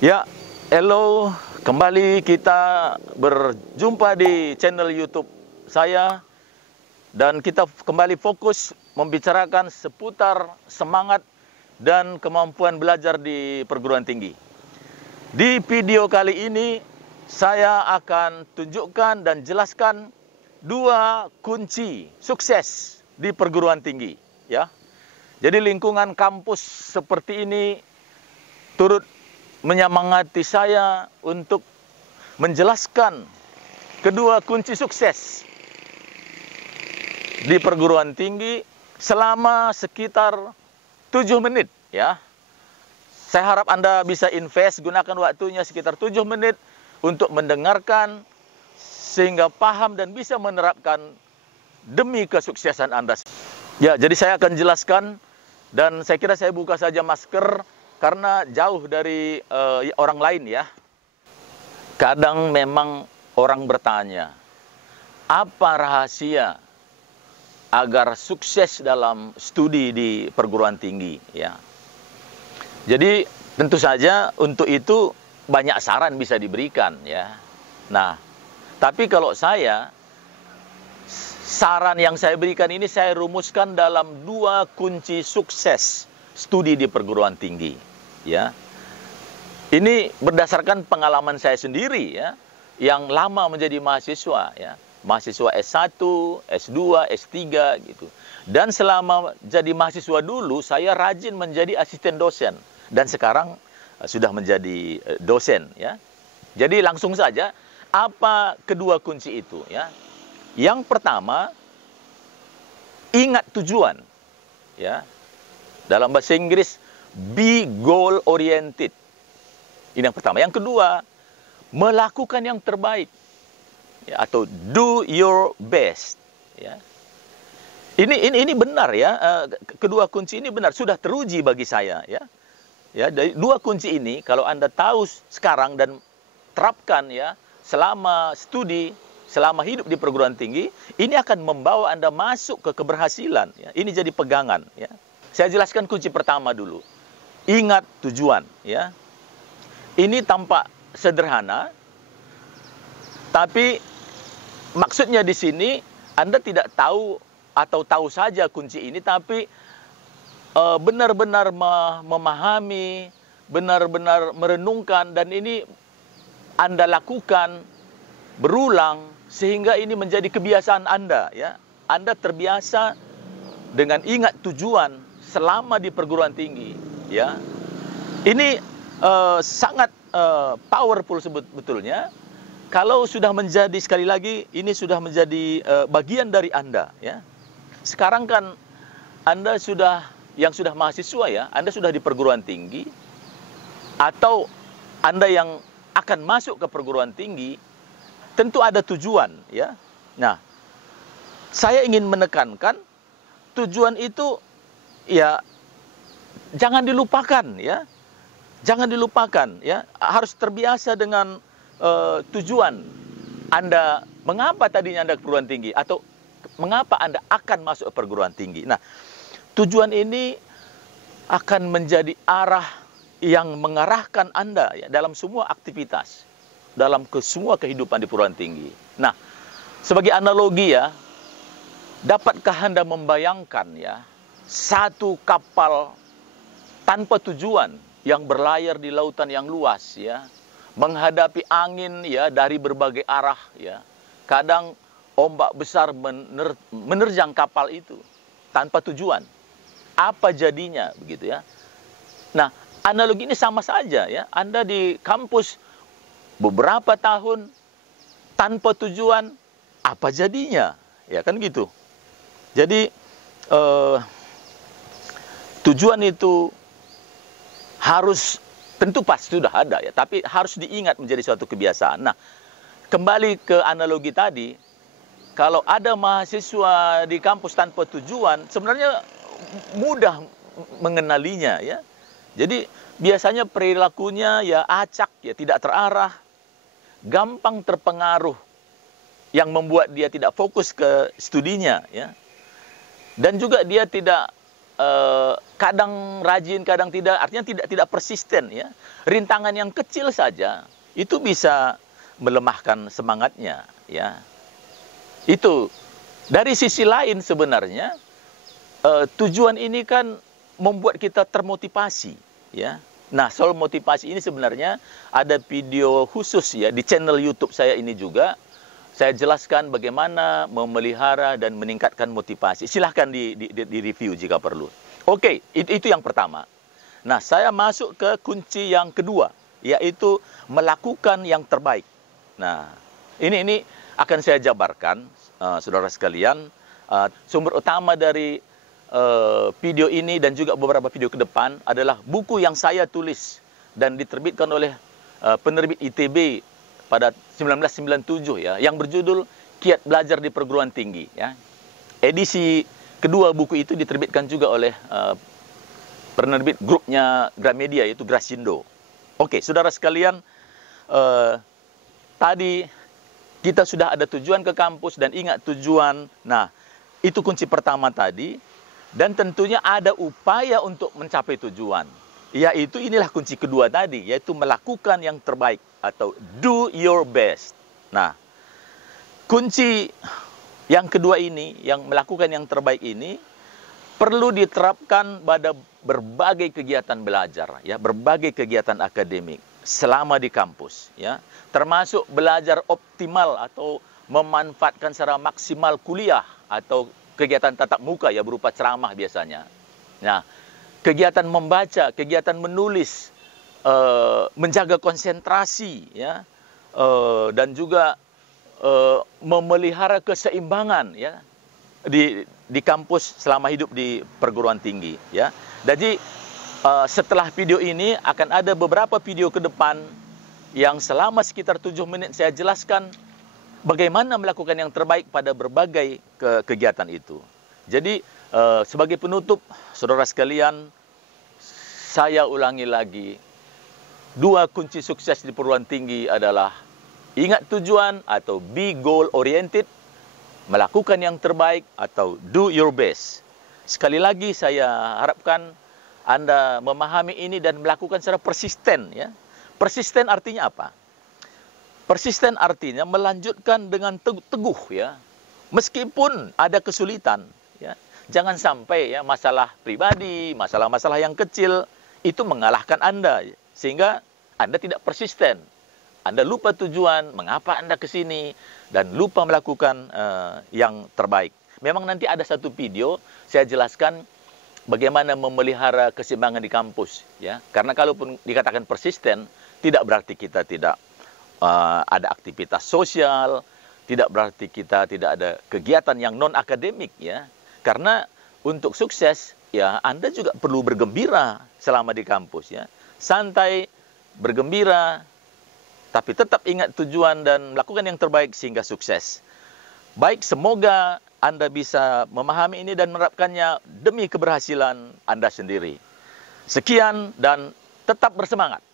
Ya, hello, kembali kita berjumpa di channel YouTube saya dan kita kembali fokus membicarakan seputar semangat dan kemampuan belajar di perguruan tinggi. Di video kali ini saya akan tunjukkan dan jelaskan dua kunci sukses di perguruan tinggi, ya. Jadi lingkungan kampus seperti ini turut menyemangati saya untuk menjelaskan kedua kunci sukses di perguruan tinggi selama sekitar 7 menit, ya. Saya harap Anda bisa invest, gunakan waktunya sekitar 7 menit untuk mendengarkan sehingga paham dan bisa menerapkan demi kesuksesan Anda. Ya, jadi saya akan jelaskan dan saya kira saya buka saja masker karena jauh dari orang lain, ya. Kadang memang orang bertanya, apa rahasia agar sukses dalam studi di perguruan tinggi, ya. Jadi tentu saja untuk itu banyak saran bisa diberikan, ya. Nah, tapi kalau saran yang saya berikan ini saya rumuskan dalam dua kunci sukses studi di perguruan tinggi. Ya, ini berdasarkan pengalaman saya sendiri, ya, yang lama menjadi mahasiswa, ya, mahasiswa S1, S2, S3 gitu. Dan selama jadi mahasiswa dulu saya rajin menjadi asisten dosen dan sekarang sudah menjadi dosen, ya. Jadi langsung saja, apa kedua kunci itu, ya? Yang pertama, ingat tujuan, ya. Dalam bahasa Inggris, be goal oriented. Ini yang pertama. Yang kedua, melakukan yang terbaik, ya, atau do your best, ya. Ini benar, ya. Kedua kunci ini benar, sudah teruji bagi saya, ya. Ya, dari dua kunci ini kalau Anda tahu sekarang dan terapkan, ya, selama studi, selama hidup di perguruan tinggi, ini akan membawa Anda masuk ke keberhasilan, ya. Ini jadi pegangan, ya. Saya jelaskan kunci pertama dulu. Ingat tujuan, ya. Ini tampak sederhana, tapi maksudnya di sini Anda tidak tahu atau tahu saja kunci ini, tapi benar-benar memahami, benar-benar merenungkan, dan ini Anda lakukan berulang sehingga ini menjadi kebiasaan Anda, ya. Anda terbiasa dengan ingat tujuan selama di perguruan tinggi, ya. Ini sangat powerful sebetulnya kalau sudah menjadi, sekali lagi, ini sudah menjadi bagian dari Anda, ya. Sekarang kan Anda yang sudah mahasiswa, ya, Anda sudah di perguruan tinggi, atau Anda yang akan masuk ke perguruan tinggi, tentu ada tujuan, ya. Nah, saya ingin menekankan tujuan itu, ya, jangan dilupakan, ya. Jangan dilupakan, ya. Harus terbiasa dengan tujuan Anda, mengapa tadinya Anda ke perguruan tinggi, atau mengapa Anda akan masuk ke perguruan tinggi. Nah, tujuan ini akan menjadi arah yang mengarahkan Anda, ya, dalam semua aktivitas, dalam semua kehidupan di perguruan tinggi. Nah, sebagai analogi, ya, dapatkah Anda membayangkan, ya, satu kapal tanpa tujuan yang berlayar di lautan yang luas, ya, menghadapi angin, ya, dari berbagai arah, ya. Kadang ombak besar menerjang kapal itu tanpa tujuan. Apa jadinya, begitu, ya. Nah, analogi ini sama saja, ya. Anda di kampus beberapa tahun tanpa tujuan, apa jadinya? Ya kan gitu. Jadi tujuan itu harus, tentu pasti sudah ada, ya, tapi harus diingat menjadi suatu kebiasaan. Nah, kembali ke analogi tadi, kalau ada mahasiswa di kampus tanpa tujuan, sebenarnya mudah mengenalinya, ya. Jadi biasanya perilakunya, ya, acak, ya, tidak terarah, gampang terpengaruh, yang membuat dia tidak fokus ke studinya, ya. Dan juga dia tidak kadang rajin, kadang tidak, artinya tidak persisten ya. Rintangan yang kecil saja itu bisa melemahkan semangatnya ya. Itu dari sisi lain sebenarnya tujuan ini kan membuat kita termotivasi ya. Nah, soal motivasi ini sebenarnya ada video khusus ya di channel YouTube saya ini juga. Saya jelaskan bagaimana memelihara dan meningkatkan motivasi. Silahkan di review jika perlu. Oke, itu yang pertama. Nah, saya masuk ke kunci yang kedua, yaitu melakukan yang terbaik. Nah, ini akan saya jabarkan, saudara sekalian. Sumber utama dari video ini dan juga beberapa video ke depan adalah buku yang saya tulis dan diterbitkan oleh penerbit ITB pada 1997 ya, yang berjudul Kiat Belajar di Perguruan Tinggi ya. Edisi kedua buku itu diterbitkan juga oleh penerbit grupnya Gramedia, yaitu Grasindo. Oke, saudara sekalian, tadi kita sudah ada tujuan ke kampus dan ingat tujuan. Nah, itu kunci pertama tadi. Dan tentunya ada upaya untuk mencapai tujuan. Yaitu inilah kunci kedua tadi, yaitu melakukan yang terbaik atau do your best. Nah, kunci yang kedua ini, yang melakukan yang terbaik ini, perlu diterapkan pada berbagai kegiatan belajar, ya, berbagai kegiatan akademik selama di kampus, ya, termasuk belajar optimal atau memanfaatkan secara maksimal kuliah atau kegiatan tatap muka ya, berupa ceramah biasanya. Nah, kegiatan membaca, kegiatan menulis, menjaga konsentrasi ya, dan juga memelihara keseimbangan ya di kampus selama hidup di perguruan tinggi ya. Jadi setelah video ini akan ada beberapa video ke depan yang selama sekitar 7 menit saya jelaskan bagaimana melakukan yang terbaik pada berbagai kegiatan itu. Jadi, sebagai penutup, saudara sekalian, saya ulangi lagi, 2 kunci sukses di perguruan tinggi adalah ingat tujuan atau be goal oriented, melakukan yang terbaik atau do your best. Sekali lagi saya harapkan Anda memahami ini dan melakukan secara persisten. Ya. Persisten artinya apa? Persisten artinya melanjutkan dengan teguh ya. Meskipun ada kesulitan ya. Jangan sampai ya masalah pribadi, masalah-masalah yang kecil itu mengalahkan Anda sehingga Anda tidak persisten. Anda lupa tujuan, mengapa Anda ke sini dan lupa melakukan yang terbaik. Memang nanti ada satu video saya jelaskan bagaimana memelihara keseimbangan di kampus ya. Karena kalaupun dikatakan persisten tidak berarti kita tidak ada aktivitas sosial, tidak berarti kita tidak ada kegiatan yang non-akademik ya. Karena untuk sukses ya Anda juga perlu bergembira selama di kampus ya. Santai, bergembira, tapi tetap ingat tujuan dan melakukan yang terbaik sehingga sukses. Baik, semoga Anda bisa memahami ini dan menerapkannya demi keberhasilan Anda sendiri. Sekian dan tetap bersemangat.